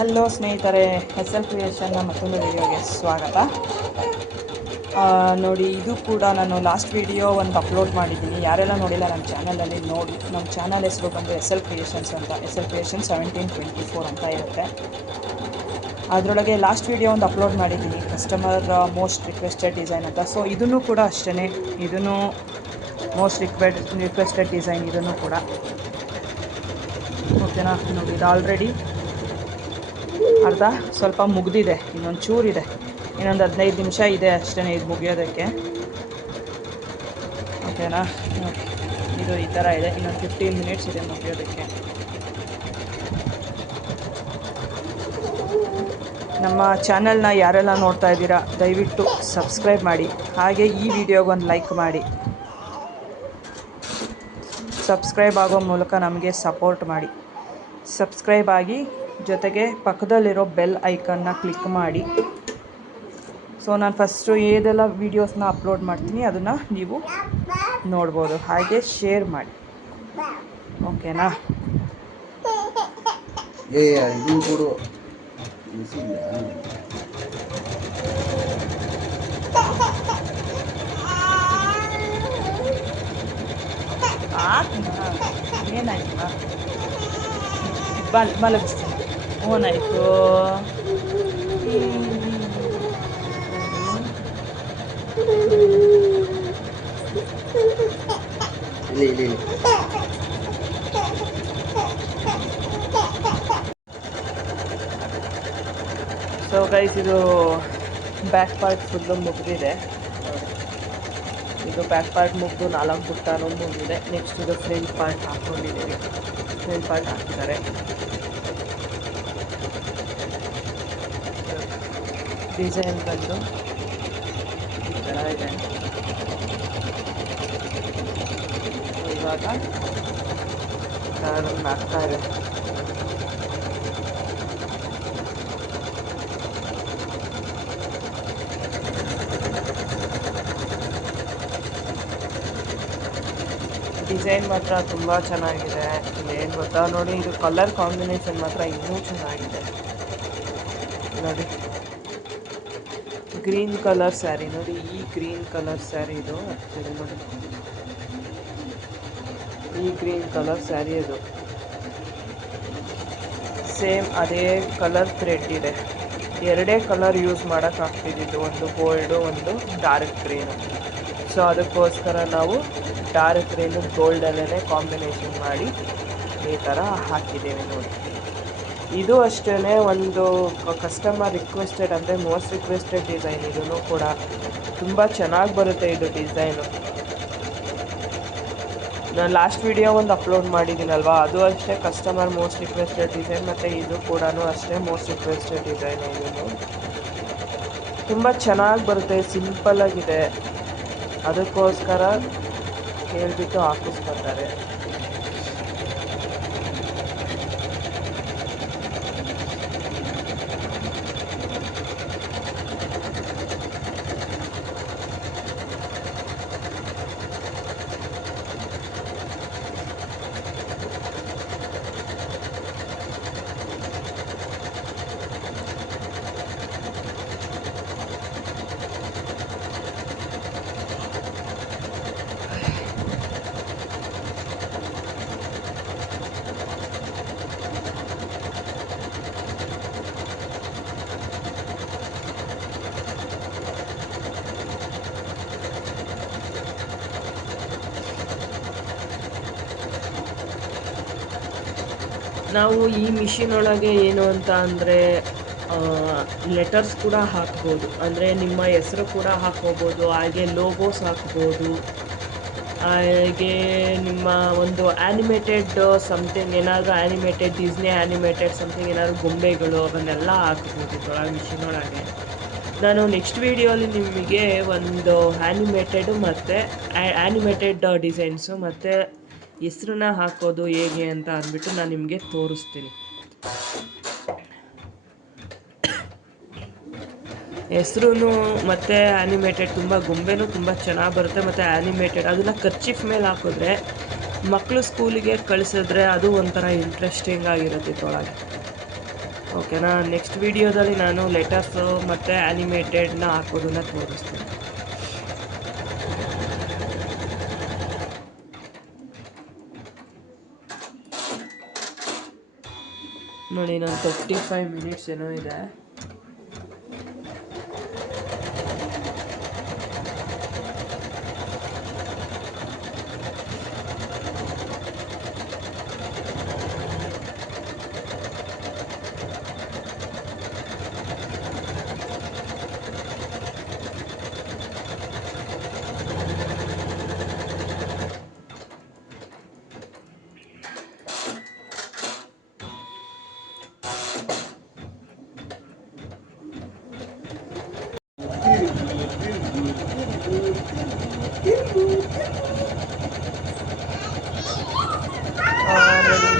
Hello ಸ್ನೇಹಿತರೆ, SL ಕ್ರಿಯೇಷನ್ನ ಮತ್ತೊಂದು ವಿಡಿಯೋಗೆ ಸ್ವಾಗತ. ನೋಡಿ, ಇದು ಕೂಡ ನಾನು ಲಾಸ್ಟ್ ವಿಡಿಯೋ ಒಂದು ಅಪ್ಲೋಡ್ ಮಾಡಿದ್ದೀನಿ. ಯಾರೆಲ್ಲ ನೋಡಿಲ್ಲ ನನ್ನ ಚಾನಲಲ್ಲಿ ನೋಡಿ. ನಮ್ಮ ಚಾನಲ್ ಹೆಸರು ಬಂದು SL ಕ್ರಿಯೇಷನ್ಸ್ ಅಂತ, SL ಕ್ರಿಯೇಷನ್ 1724 ಅಂತ ಇರುತ್ತೆ. ಅದರೊಳಗೆ ಲಾಸ್ಟ್ ವಿಡಿಯೋ ಒಂದು ಅಪ್ಲೋಡ್ ಮಾಡಿದ್ದೀನಿ, ಕಸ್ಟಮರ್ ಮೋಸ್ಟ್ ರಿಕ್ವೆಸ್ಟೆಡ್ ಡಿಸೈನ್ ಅಂತ. ಸೊ ಇದನ್ನು ಕೂಡ ಅಷ್ಟೇ, ಇದನ್ನು ಮೋಸ್ಟ್ ರಿಕ್ವೆಸ್ಟೆಡ್ ಡಿಸೈನ್, ಇದನ್ನು ಕೂಡ ಓಕೆನಾ. ನೋಡಿ, ಇದು ಆಲ್ರೆಡಿ ಅರ್ಧ ಸ್ವಲ್ಪ ಮುಗಿದಿದೆ, ಇನ್ನೊಂದು ಚೂರಿದೆ, ಇನ್ನೊಂದು 15 ನಿಮಿಷ ಇದೆ ಅಷ್ಟೇ ಇದು ಮುಗಿಯೋದಕ್ಕೆ. ಓಕೆನಾ. ನೋಡಿ, ಇದು ಈ ಥರ ಇದೆ, ಇನ್ನೊಂದು 15 ಮಿನಿಟ್ಸ್ ಇದೆ ಮುಗಿಯೋದಕ್ಕೆ. ನಮ್ಮ ಚಾನಲ್ನ ಯಾರೆಲ್ಲ ನೋಡ್ತಾ ಇದ್ದೀರಾ ದಯವಿಟ್ಟು ಸಬ್ಸ್ಕ್ರೈಬ್ ಮಾಡಿ, ಹಾಗೆ ಈ ವಿಡಿಯೋಗೊಂದು ಲೈಕ್ ಮಾಡಿ. ಸಬ್ಸ್ಕ್ರೈಬ್ ಆಗೋ ಮೂಲಕ ನಮಗೆ ಸಪೋರ್ಟ್ ಮಾಡಿ. ಸಬ್ಸ್ಕ್ರೈಬ್ ಆಗಿ, ಜೊತೆಗೆ ಪಕ್ಕದಲ್ಲಿರೋ ಬೆಲ್ ಐಕನ್ನ ಕ್ಲಿಕ್ ಮಾಡಿ. ಸೊ ನಾನು ಫಸ್ಟು ಏದೆಲ್ಲ ವೀಡಿಯೋಸ್ನ ಅಪ್ಲೋಡ್ ಮಾಡ್ತೀನಿ ಅದನ್ನು ನೀವು ನೋಡ್ಬೋದು. ಹಾಗೆ ಶೇರ್ ಮಾಡಿ, ಓಕೆನಾ. ಏನಾಯ್ತು ಮಲಗಿಸ್ತೀನಿ. ಓನಾಯಿತು. ಸೊ ಗೈಸ್, ಇದು ಬ್ಯಾಕ್ ಪಾರ್ಟ್ ಫುಲ್ಲು ಮುಗಿದಿದೆ. ಇದು ಬ್ಯಾಕ್ ಪಾರ್ಟ್ ಮುಗಿದು 4 ಬುಟ್ಟಾನು ಮುಗಿದಿದೆ. ನೆಕ್ಸ್ಟ್ ಇದು ಫ್ರಂಟ್ ಪಾರ್ಟ್ ಹಾಕ್ಕೊಂಡಿದ್ದೀವಿ. ಫ್ರಂಟ್ ಪಾರ್ಟ್ ಹಾಕಿದ್ದಾರೆ. ಡಿಸೈನ್ ಬಂದು ಈ ಥರ ಇದೆ. ಇವಾಗ ನಾನು ಹಾಕ್ತಾ ಇದೆ. ಡಿಸೈನ್ ಮಾತ್ರ ತುಂಬ ಚೆನ್ನಾಗಿದೆ. ಏನು ಗೊತ್ತಾ, ನೋಡಿ, ಇದು ಕಲರ್ ಕಾಂಬಿನೇಷನ್ ಮಾತ್ರ ಇನ್ನೂ ಚೆನ್ನಾಗಿದೆ. ನೋಡಿ, ಗ್ರೀನ್ ಕಲರ್ ಸ್ಯಾರಿ, ನೋಡಿ, ಈ ಗ್ರೀನ್ ಕಲರ್ ಸ್ಯಾರಿ ಇದು ಆ್ಯಕ್ಚುಲಿ. ನೋಡಿ, ಈ ಗ್ರೀನ್ ಕಲರ್ ಸ್ಯಾರಿ ಅದು ಸೇಮ್ ಅದೇ ಕಲರ್ ಥ್ರೆಡ್ ಇದೆ. ಎರಡೇ ಕಲರ್ ಯೂಸ್ ಮಾಡೋಕ್ಕಾಗ್ತಿದ್ದಿದ್ದು, ಒಂದು ಗೋಲ್ಡು, ಒಂದು ಡಾರ್ಕ್ ಗ್ರೀನು. ಸೊ ಅದಕ್ಕೋಸ್ಕರ ನಾವು ಡಾರ್ಕ್ ಗ್ರೀನು ಗೋಲ್ಡಲ್ಲೇ ಕಾಂಬಿನೇಷನ್ ಮಾಡಿ ಈ ಥರ ಹಾಕಿದ್ದೇವೆ. ನೋಡಿ, ಇದು ಅಷ್ಟೇ ಒಂದು ಕಸ್ಟಮರ್ ರಿಕ್ವೆಸ್ಟೆಡ್, ಅಂದರೆ ಮೋಸ್ಟ್ ರಿಕ್ವೆಸ್ಟೆಡ್ ಡಿಸೈನ್. ಇದೂ ಕೂಡ ತುಂಬ ಚೆನ್ನಾಗಿ ಬರುತ್ತೆ ಇದು ಡಿಸೈನು. ನಾನು ಲಾಸ್ಟ್ ವಿಡಿಯೋ ಒಂದು ಅಪ್ಲೋಡ್ ಮಾಡಿದ್ದೀನಲ್ವ, ಅದು ಅಷ್ಟೇ ಕಸ್ಟಮರ್ ಮೋಸ್ಟ್ ರಿಕ್ವೆಸ್ಟೆಡ್ ಡಿಸೈನ್. ಮತ್ತು ಇದು ಕೂಡ ಅಷ್ಟೇ ಮೋಸ್ಟ್ ರಿಕ್ವೆಸ್ಟೆಡ್ ಡಿಸೈನ್. ಇದು ತುಂಬ ಚೆನ್ನಾಗಿ ಬರುತ್ತೆ, ಸಿಂಪಲ್ಲಾಗಿದೆ. ಅದಕ್ಕೋಸ್ಕರ ಹೇಳಿಬಿಟ್ಟು ಹಾಕಿಸ್ಕೊತಾರೆ. ನಾವು ಈ ಮಿಷಿನ್ ಒಳಗೆ ಏನು ಅಂತ ಅಂದರೆ ಲೆಟರ್ಸ್ ಕೂಡ ಹಾಕ್ಬೋದು, ಅಂದರೆ ನಿಮ್ಮ ಹೆಸರು ಕೂಡ ಹಾಕ್ಕೋಬೋದು, ಹಾಗೆ ಲೋಗೋಸ್ ಹಾಕ್ಬೋದು, ಹಾಗೆ ನಿಮ್ಮ ಒಂದು ಆ್ಯನಿಮೇಟೆಡ್ ಸಮಥಿಂಗ್ ಏನಾದರೂ ಆ್ಯನಿಮೇಟೆಡ್ ಡಿಸ್ನಿ ಆ್ಯನಿಮೇಟೆಡ್ ಸಮಥಿಂಗ್ ಏನಾದರೂ ಗೊಂಬೆಗಳು ಅವನ್ನೆಲ್ಲ ಹಾಕ್ಬೋದು ಇದರೊಳಗೆ, ಮಿಷಿನ್ ಒಳಗೆ. ನಾನು ನೆಕ್ಸ್ಟ್ ವೀಡಿಯೋಲಿ ನಿಮಗೆ ಒಂದು ಆ್ಯನಿಮೇಟೆಡು ಮತ್ತು ಆ್ಯನಿಮೇಟೆಡ್ ಡಿಸೈನ್ಸು ಮತ್ತು ಹೆಸ್ರನ್ನ ಹಾಕೋದು ಹೇಗೆ ಅಂತ ಅಂದ್ಬಿಟ್ಟು ನಾನು ನಿಮಗೆ ತೋರಿಸ್ತೀನಿ. ಹೆಸರು ಮತ್ತು ಆ್ಯನಿಮೇಟೆಡ್ ತುಂಬ ಗೊಂಬೆನೂ ತುಂಬ ಚೆನ್ನಾಗಿ ಬರುತ್ತೆ. ಮತ್ತು ಆ್ಯನಿಮೇಟೆಡ್ ಅದನ್ನು ಕರ್ಚೀಫ್ ಮೇಲೆ ಹಾಕಿದ್ರೆ ಮಕ್ಕಳು ಸ್ಕೂಲಿಗೆ ಕಳಿಸಿದ್ರೆ ಅದು ಒಂಥರ ಇಂಟ್ರೆಸ್ಟಿಂಗ್ ಆಗಿರುತ್ತೆ ಇದರೊಳಗೆ. ಓಕೆನಾ. ನೆಕ್ಸ್ಟ್ ವಿಡಿಯೋದಲ್ಲಿ ನಾನು ಲೆಟರ್ಸು ಮತ್ತು ಆ್ಯನಿಮೇಟೆಡ್ನ ಹಾಕೋದನ್ನ ತೋರಿಸ್ತೀನಿ. ನೋಡಿ, ನಾನು 35 ಮಿನಿಟ್ಸ್ ಏನೋ ಇದೆ.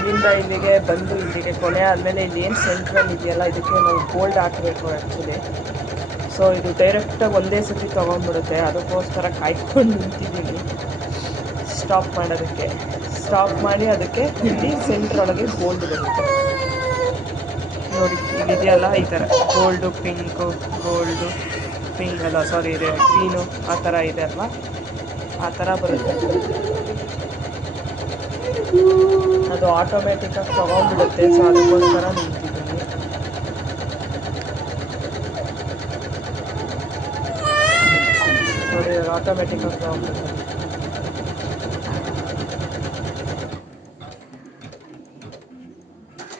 ಇಲ್ಲಿಂದ ಇಲ್ಲಿಗೆ ಬಂದು ಇಲ್ಲಿಗೆ ಕೊನೆ ಆದಮೇಲೆ ಇಲ್ಲಿ ಏನು ಸೆಂಟ್ರಲ್ಲಿ ಇದೆಯಲ್ಲ, ಇದಕ್ಕೆ ನಾವು ಗೋಲ್ಡ್ ಹಾಕಬೇಕು ಆ್ಯಕ್ಚುಲಿ. ಸೊ ಇದು ಡೈರೆಕ್ಟಾಗಿ ಒಂದೇ ಸತಿ ತೊಗೊಂಡ್ಬಿಡುತ್ತೆ, ಅದಕ್ಕೋಸ್ಕರ ಕಾಯ್ಕೊಂಡು ನಿಂತಿದ್ದೀನಿ ಸ್ಟಾಪ್ ಮಾಡೋದಕ್ಕೆ. ಸ್ಟಾಪ್ ಮಾಡಿ ಅದಕ್ಕೆ ಇಲ್ಲಿ ಸೆಂಟ್ರೊಳಗೆ ಗೋಲ್ಡ್ ಬರುತ್ತೆ ನೋಡಿ. ಇಲ್ಲಿದೆಯಲ್ಲ ಈ ಥರ ಗೋಲ್ಡು, ಪಿಂಕು, ಗೋಲ್ಡು, ಪಿಂಕ್ ಅಲ್ಲ ಸಾರಿ ಇದೆ ಗ್ರೀನು, ಆ ಥರ ಇದೆ ಅಲ್ವಾ, ಆ ಥರ ಬರುತ್ತೆ. ಅದು ಆಟೋಮೆಟಿಕ್ಕಾಗಿ ತೊಗೊಂಡ್ಬಿಡುತ್ತೆ. ಸೊ ಅದಕ್ಕೋಸ್ಕರ ನಿಂತಿದ್ದೀನಿ. ನೋಡಿ, ಆಟೋಮೆಟಿಕ್ಕಾಗಿ ತೊಗೊಂಡ್ಬಿಡುತ್ತೆ.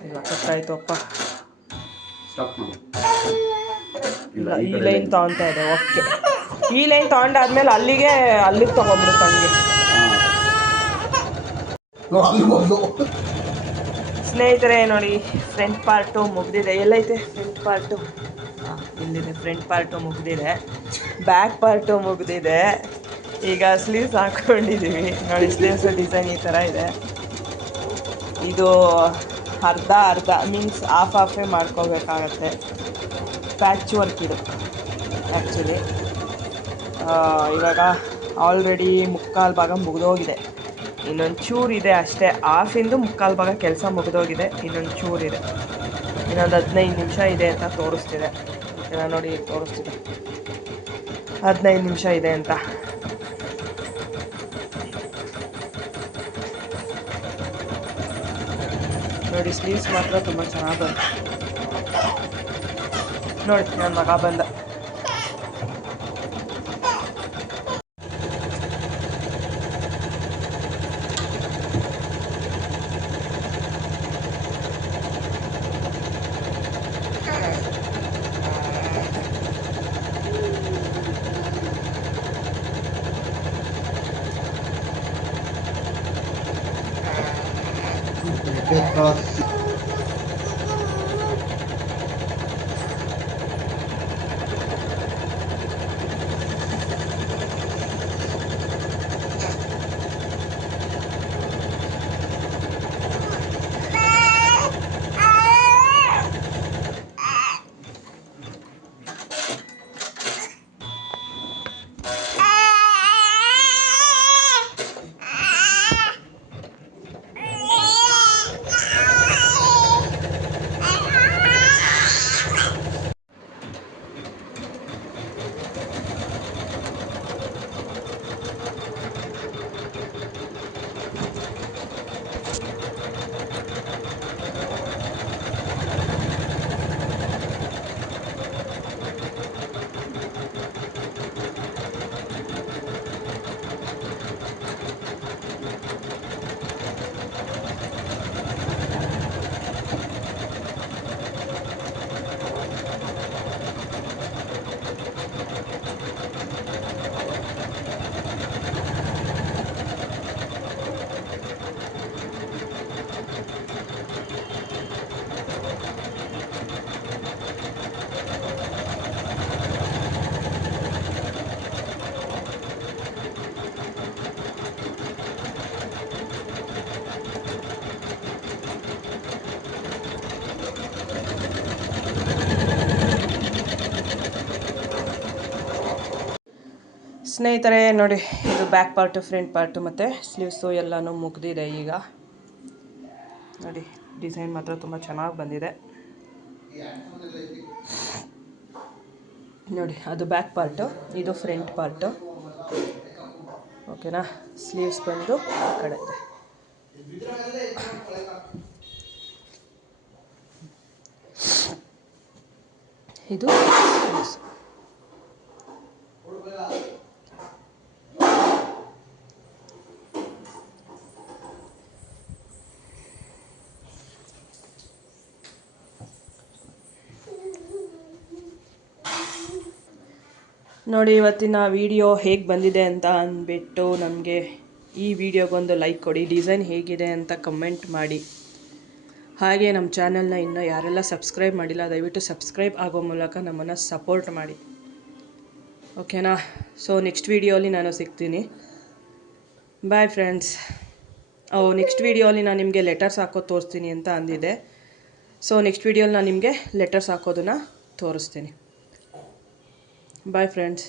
ಇಲ್ಲ, ಕಟ್ಟಾಯ್ತು ಅಪ್ಪ. ಇಲ್ಲ, ಈ ಲೈನ್ ತೊಗೊತಾ ಇದೆ. ಓಕೆ, ಈ ಲೈನ್ ತೊಗೊಂಡಾದ್ಮೇಲೆ ಅಲ್ಲಿಗೆ ತೊಗೊಂಡ್ಬಿಡುತ್ತೆ ಹಂಗೆ. ಸ್ನೇಹಿತರೆ ನೋಡಿ, ಫ್ರಂಟ್ ಪಾರ್ಟು ಮುಗಿದಿದೆ. ಎಲ್ಲೈತೆ ಫ್ರಂಟ್ ಪಾರ್ಟು? ಇಲ್ಲಿದೆ. ಫ್ರಂಟ್ ಪಾರ್ಟು ಮುಗಿದಿದೆ, ಬ್ಯಾಕ್ ಪಾರ್ಟು ಮುಗಿದಿದೆ. ಈಗ ಸ್ಲೀವ್ಸ್ ಹಾಕ್ಕೊಂಡಿದ್ದೀವಿ ನೋಡಿ. ಸ್ಲೀವ್ಸ್ ಡಿಸೈನ್ ಈ ಥರ ಇದೆ. ಇದು ಅರ್ಧ ಅರ್ಧ ಮೀನ್ಸ್ ಹಾಫೇ ಮಾಡ್ಕೋಬೇಕಾಗತ್ತೆ. ಪ್ಯಾಚ್ ವರ್ಕ್ ಇದು ಆ್ಯಕ್ಚುಲಿ. ಇವಾಗ ಆಲ್ರೆಡಿ ಮುಕ್ಕಾಲು ಭಾಗ ಮುಗಿದೋಗಿದೆ. ಇನ್ನೊಂದು ಚೂರಿದೆ ಅಷ್ಟೇ. ಹಾಫಿಂದು ಮುಕ್ಕಾಲು ಭಾಗ ಕೆಲಸ ಮುಗಿದೋಗಿದೆ. ಇನ್ನೊಂದು ಚೂರಿದೆ. ಇನ್ನೊಂದು 15 ನಿಮಿಷ ಇದೆ ಅಂತ ತೋರಿಸ್ತಿದೆ. ನೋಡಿ, ತೋರಿಸ್ತಿದೆ 15 ನಿಮಿಷ ಇದೆ ಅಂತ. ನೋಡಿ, ಸ್ಲೀವ್ಸ್ ಮಾತ್ರ ತುಂಬ ಚೆನ್ನಾಗಿ ಬಂತು. ನೋಡಿ, ನನ್ನ ಮಗ ಬಂದ. ಸ್ನೇಹಿತರೆ ನೋಡಿ, ಇದು ಬ್ಯಾಕ್ ಪಾರ್ಟು, ಫ್ರಂಟ್ ಪಾರ್ಟು ಮತ್ತು ಸ್ಲೀವ್ಸು ಎಲ್ಲನೂ ಮುಗಿದಿದೆ. ಈಗ ನೋಡಿ, ಡಿಸೈನ್ ಮಾತ್ರ ತುಂಬ ಚೆನ್ನಾಗಿ ಬಂದಿದೆ. ನೋಡಿ, ಅದು ಬ್ಯಾಕ್ ಪಾರ್ಟು, ಇದು ಫ್ರಂಟ್ ಪಾರ್ಟು. ಓಕೆನಾ? ಸ್ಲೀವ್ಸ್ ಬಂದು ಆ ಕಡೆ ಇದೆ. ಇದು ಸ್ಲೀವ್ಸ್. ನೋಡಿ, ಇವತ್ತಿನ ವಿಡಿಯೋ ಹೇಗೆ ಬಂದಿದೆ ಅಂತ ಅಂದ್ಬಿಟ್ಟು ನಮಗೆ ಈ ವಿಡಿಯೋಗೊಂದು ಲೈಕ್ ಕೊಡಿ. ಡಿಸೈನ್ ಹೇಗಿದೆ ಅಂತ ಕಮೆಂಟ್ ಮಾಡಿ. ಹಾಗೆ ನಮ್ಮ ಚಾನಲ್ನ ಇನ್ನೂ ಯಾರೆಲ್ಲ ಸಬ್ಸ್ಕ್ರೈಬ್ ಮಾಡಿಲ್ಲ ದಯವಿಟ್ಟು ಸಬ್ಸ್ಕ್ರೈಬ್ ಆಗೋ ಮೂಲಕ ನಮ್ಮನ್ನು ಸಪೋರ್ಟ್ ಮಾಡಿ. ಓಕೆನಾ? ಸೊ ನೆಕ್ಸ್ಟ್ ವಿಡಿಯೋಲಿ ನಾನು ಸಿಗ್ತೀನಿ. Bye friends. ನೆಕ್ಸ್ಟ್ ವಿಡಿಯೋಲಿ ನಾನು ನಿಮಗೆ ಲೆಟರ್ಸ್ ಹಾಕೋದು ತೋರಿಸ್ತೀನಿ ಅಂತ ಅಂದಿದ್ದೆ. ಸೊ ನೆಕ್ಸ್ಟ್ ವಿಡಿಯೋಲಿ ನಾನು ನಿಮಗೆ ಲೆಟರ್ಸ್ ಹಾಕೋದನ್ನು ತೋರಿಸ್ತೀನಿ. Bye friends.